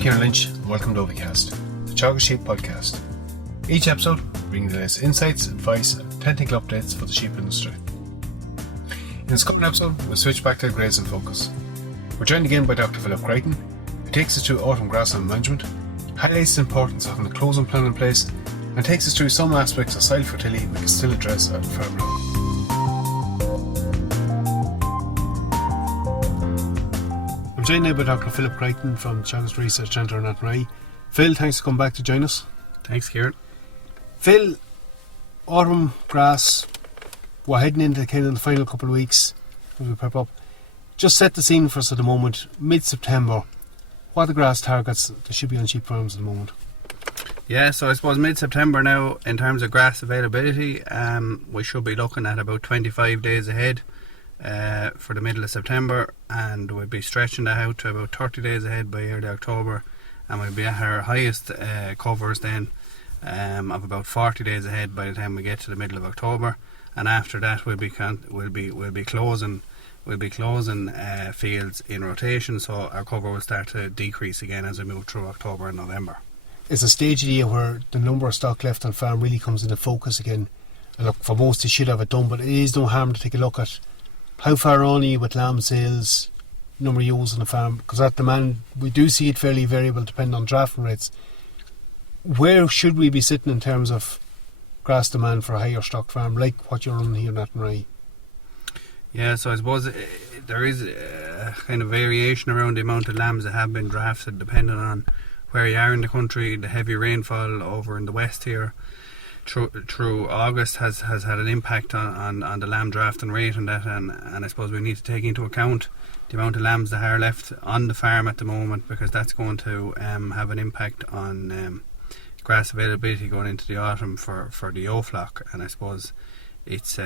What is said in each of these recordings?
Kieran Lynch and welcome to Teagasc, the Teagasc Sheep Podcast. Each episode bringing the latest insights, advice and technical updates for the sheep industry. In this current episode, we'll switch back to the grazing focus. We're joined again by Dr. Philip Grazing, who takes us through autumn grassland management, highlights the importance of having a closing plan in place, and takes us through some aspects of soil fertility we can still address at farm level. I'm joined now by Dr. Philip Grazing from Teagasc Research Centre in Athenry. Phil, thanks for coming back to join us. Thanks, Kieran. Phil, autumn grass, we're heading into kind of the final couple of weeks as we prep up. Just set the scene for us at the moment, mid-September. What are the grass targets that should be on sheep farms at the moment? Yeah, so I suppose mid-September now, in terms of grass availability, we should be looking at about 25 days ahead for the middle of September, and we'll be stretching that out to about 30 days ahead by early October, and we'll be at our highest covers then of about 40 days ahead by the time we get to the middle of October, and after that we'll be closing fields in rotation, so our cover will start to decrease again as we move through October and November. It's a stage of the year where the number of stock left on farm really comes into focus again. And look, for most they should have it done, but it is no harm to take a look at how far on are you with lamb sales, number of ewes on the farm, because that demand, we do see it fairly variable depending on drafting rates. Where should we be sitting in terms of grass demand for a higher stock farm like what you're running here in Athenry? Yeah, so I suppose there is a kind of variation around the amount of lambs that have been drafted depending on where you are in the country. The heavy rainfall over in the west here through August has had an impact on the lamb drafting rate and that, and I suppose we need to take into account the amount of lambs that are left on the farm at the moment, because that's going to have an impact on grass availability going into the autumn for the ewe flock. And I suppose it's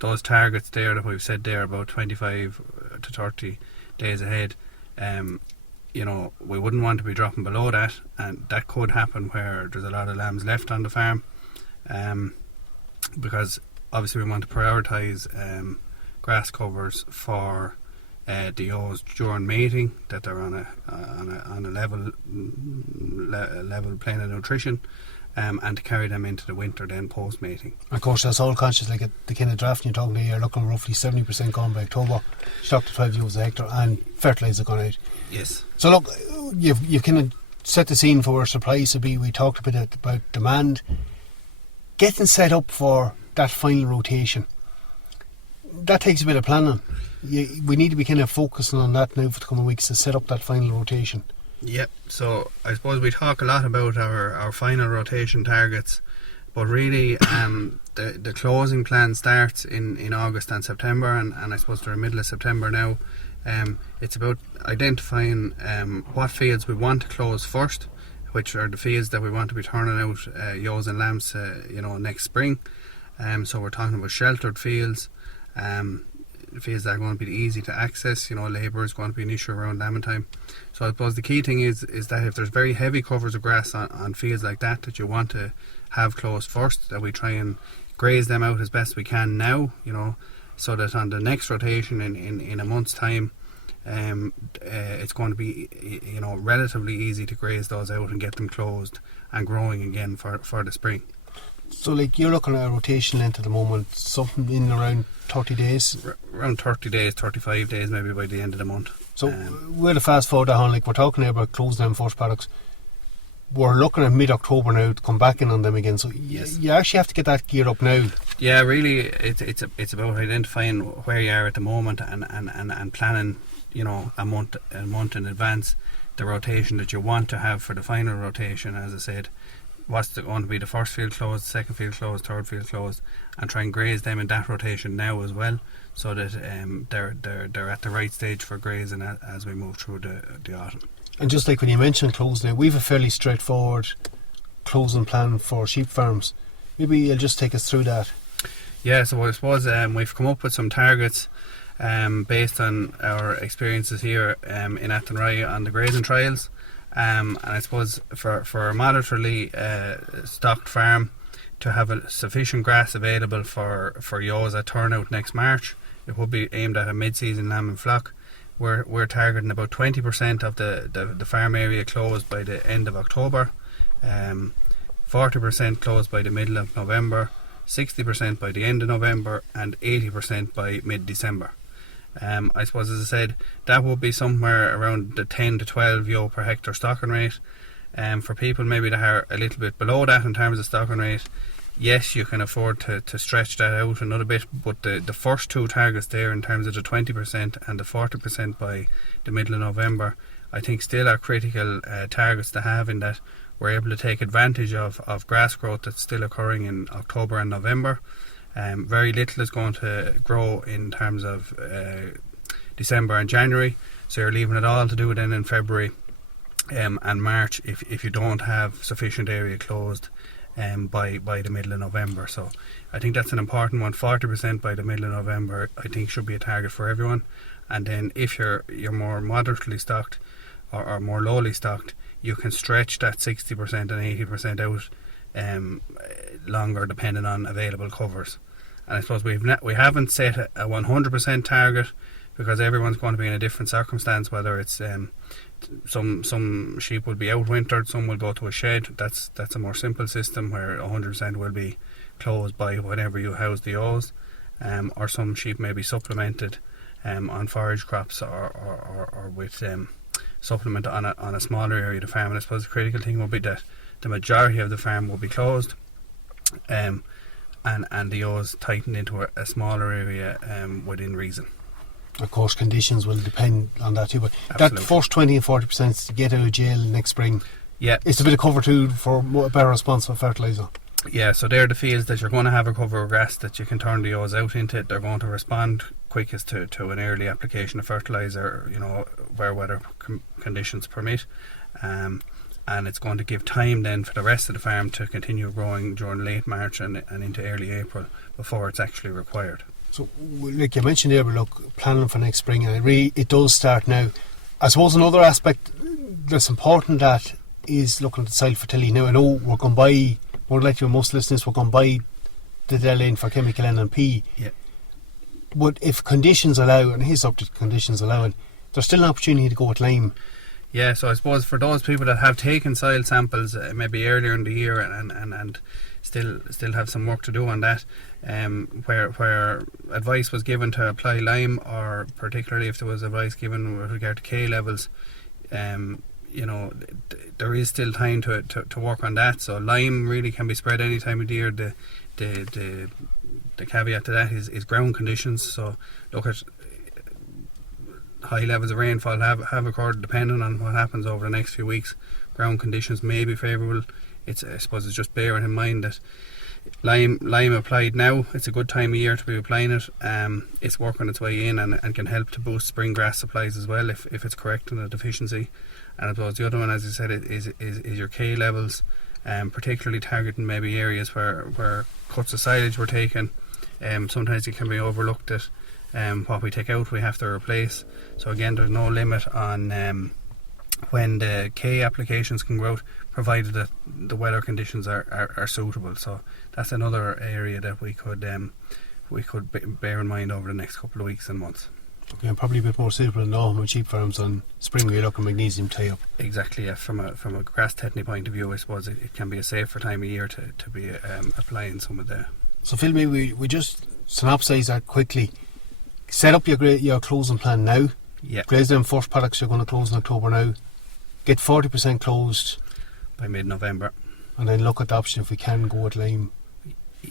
those targets there that we've said there, about 25 to 30 days ahead, we wouldn't want to be dropping below that, and that could happen where there's a lot of lambs left on the farm, because obviously we want to prioritise grass covers for the ewes during mating, that they're on a level plane of nutrition, and to carry them into the winter then post mating. Of course, that's all conscious, like the kind of drafting you're talking about, you're looking roughly 70% gone by October, stock to 12 ewes a hectare, and fertiliser gone out. Yes. So look, you've kind of set the scene for where supplies to be. We talked a bit about demand. Getting set up for that final rotation, that takes a bit of planning. We need to be kind of focusing on that now for the coming weeks to set up that final rotation. Yep, so I suppose we talk a lot about our final rotation targets, but really the closing plan starts in August and September, and I suppose they're in the middle of September now. It's about identifying what fields we want to close first, which are the fields that we want to be turning out ewes and lambs next spring. So we're talking about sheltered fields, fields that are going to be easy to access. Labour is going to be an issue around lambing time. So I suppose the key thing is that if there's very heavy covers of grass on fields like that you want to have closed first, that we try and graze them out as best we can now, so that on the next rotation in a month's time, it's going to be relatively easy to graze those out and get them closed and growing again for the spring. So like you're looking at a rotation length at the moment, something in around 30 days? Around 30 days, 35 days maybe by the end of the month. So we're to fast forward on, like we're talking now about closing them first paddocks. We're looking at mid-October now to come back in on them again, so yes. You actually have to get that geared up now. Yeah, really it's about identifying where you are at the moment and planning a month in advance the rotation that you want to have for the final rotation. As I said, what's going to be the first field closed, second field closed, third field closed, and try and graze them in that rotation now as well, so that they're at the right stage for grazing as we move through the autumn. And just like when you mentioned closing, we've a fairly straightforward closing plan for sheep farms. Maybe you'll just take us through that. Yeah, so I suppose we've come up with some targets based on our experiences here in Athenry on the grazing trials. And I suppose for a moderately stocked farm to have a sufficient grass available for ewes at turnout next March, it would be aimed at a mid-season lamb and flock. we're targeting about 20% of the farm area closed by the end of October, 40% closed by the middle of November, 60% by the end of November, and 80% by mid-December. I suppose, as I said, that would be somewhere around the 10 to 12 euro per hectare stocking rate. For people maybe that are a little bit below that in terms of stocking rate, yes, you can afford to stretch that out another bit, but the first two targets there in terms of the 20% and the 40% by the middle of November, I think still are critical targets to have, in that we're able to take advantage of grass growth that's still occurring in October and November. Very little is going to grow in terms of December and January, so you're leaving it all to do then in February and March if you don't have sufficient area closed by the middle of November. So I think that's an important one. 40% by the middle of November I think should be a target for everyone, and then if you're more moderately stocked or more lowly stocked, you can stretch that 60% and 80% out longer depending on available covers. And I suppose we haven't set a 100% target, because everyone's going to be in a different circumstance, whether it's some sheep will be outwintered, some will go to a shed. That's a more simple system where 100% will be closed by whenever you house the ewes, or some sheep may be supplemented on forage crops or with supplement on a smaller area of the farm. And I suppose the critical thing will be that the majority of the farm will be closed, and the ewes tightened into a smaller area within reason. Of course, conditions will depend on that too, but Absolutely. that first 20 and 40% to get out of jail next spring, Yeah, it's a bit of cover too for a better response for fertiliser. yeah. So they're the fields that you're going to have a cover of grass that you can turn the ewes out into. They're going to respond quickest to an early application of fertiliser, where weather conditions permit, and it's going to give time then for the rest of the farm to continue growing during late March and into early April before it's actually required. So, like you mentioned there, look, planning for next spring, and it does start now. I suppose another aspect that's important that is looking at the soil fertility now. I know we're going by, more like you, most listeners, we're going by the deadline for chemical NNP. Yeah. But if conditions allow, and he's up to conditions allowing, there's still an opportunity to go with lime. Yeah, so I suppose for those people that have taken soil samples maybe earlier in the year and still have some work to do on that, where advice was given to apply lime, or particularly if there was advice given with regard to K levels, there is still time to work on that. So lime really can be spread any time of the year. The caveat to that is ground conditions. So look at high levels of rainfall have occurred. Depending on what happens over the next few weeks, ground conditions may be favourable. I suppose it's just bearing in mind that lime applied now, it's a good time of year to be applying it. It's working its way in and can help to boost spring grass supplies as well if it's correcting a deficiency. And I suppose the other one, as I said, is your K levels, particularly targeting maybe areas where cuts of silage were taken. Sometimes it can be overlooked that what we take out we have to replace. So again, there's no limit on when the K applications can go out, provided that the weather conditions are suitable. So that's another area that we could bear in mind over the next couple of weeks and months. Okay, and probably a bit more suitable than normal sheep farms on spring where you're looking magnesium tie-up. Exactly, yeah. From a grass tetany point of view, I suppose it can be a safer time of year to be applying some of the... So Phil, maybe we just synopsise that quickly. Set up your closing plan now. Yeah. Graze them first products you're going to close in October now. Get 40% closed by mid-November. And then look at the option if we can go with lime.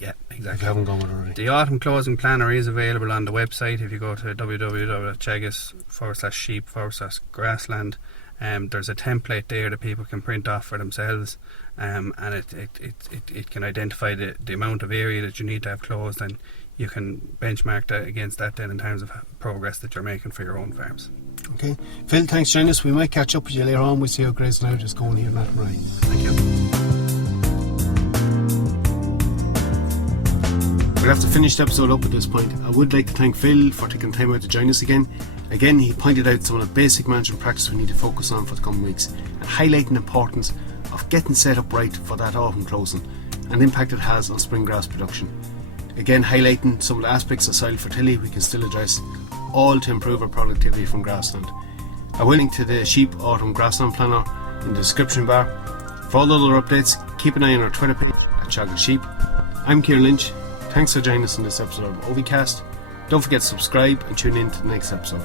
Yeah, exactly. If you haven't gone with it already. The autumn closing planner is available on the website. If you go to www.teagasc/sheep/grassland, there's a template there that people can print off for themselves, and it can identify the amount of area that you need to have closed, and you can benchmark that against that then in terms of progress that you're making for your own farms. Okay. Phil, thanks for joining us. We might catch up with you later on. We'll see how Grazing Out is going here in Athenry. Thank you. We'll have to finish the episode up at this point. I would like to thank Phil for taking time out to join us again. Again, he pointed out some of the basic management practices we need to focus on for the coming weeks, and highlighting the importance of getting set up right for that autumn closing and the impact it has on spring grass production. Again, highlighting some of the aspects of soil fertility we can still address, all to improve our productivity from grassland. I will link to the Sheep Autumn Grassland Planner in the description bar. For all other updates, keep an eye on our Twitter page at Teagasc Sheep. I'm Kieran Lynch. Thanks for joining us in this episode of Ovicast. Don't forget to subscribe and tune in to the next episode.